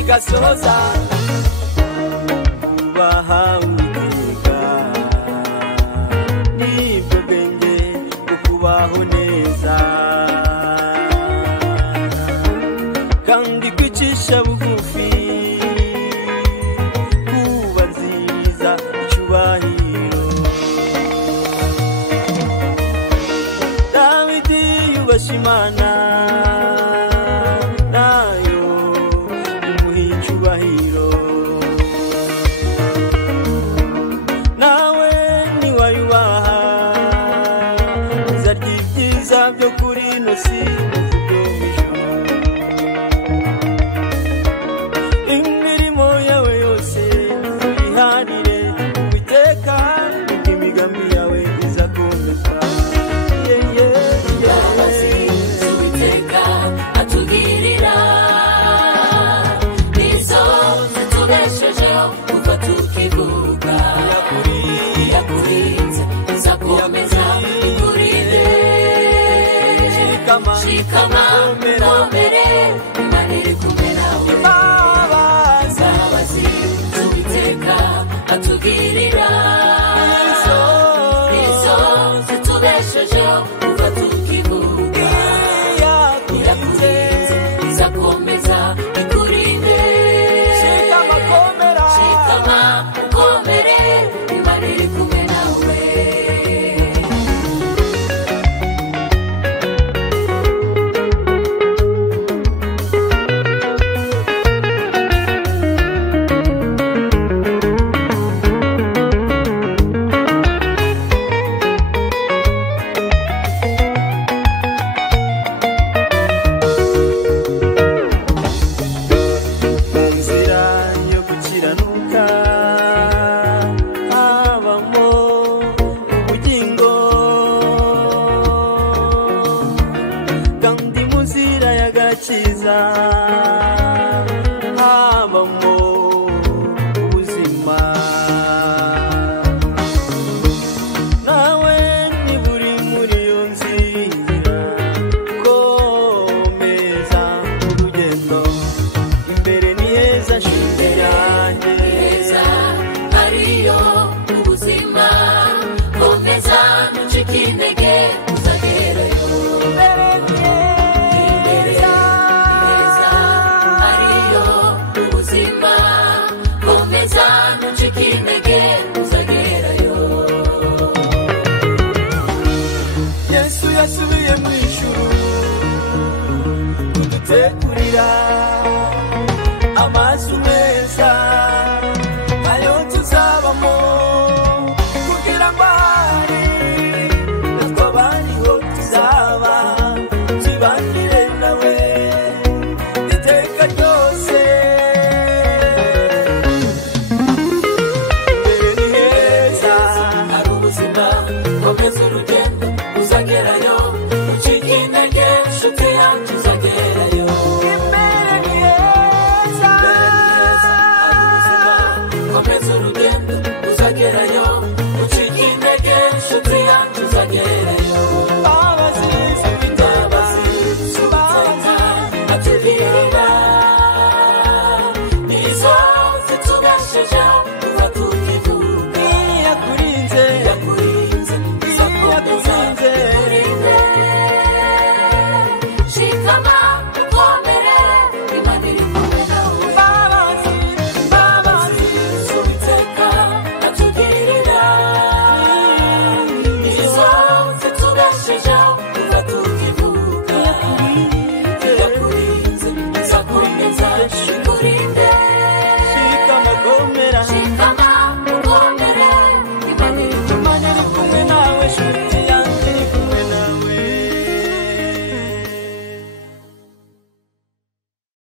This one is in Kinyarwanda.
igasoza ubahawika nibwo bwenge ukubaho neza kandi kwicisha bugufi kuba nziza cyubahiro Dawidi yubashimana byo kuri nosi imirimo yawe yose iharire witeka imigambi yawe izakomeza witeka atugirira nizo zitubeshejeho kuva tukivuka yakurinze izakomeza Shikama komere imaniri kumena Imbabazi Uwiteka atugirira Nizo zitubeshejeho kuva tukivuka Yakurinze izakomeza ikurinde Shikama komere imaniri kumena Chiza habamo ubuzima nawe ni buri muri yo nzira komeza urugendo imbere ni heza nshuti yanjye ariyo ubuzima komeza ntucike intege uzagerayo Yesu yasubiye mu ijuru kudutegurira amazu meza ayo tuzabamo kugira ngo ahari natwe abariho tuzaba tubanire nawe iteka ryose komeza urugendo uzagerayo ucike intege nshuti yanjye uzagerayo imbere ni heza ari ubuzima komeza urugendo uzagerayo ucike intege nshuti yanjye uzagerayo Imbabazi atugirira nizo zitubeshejeho kuva tukivuka yakurinze Shikama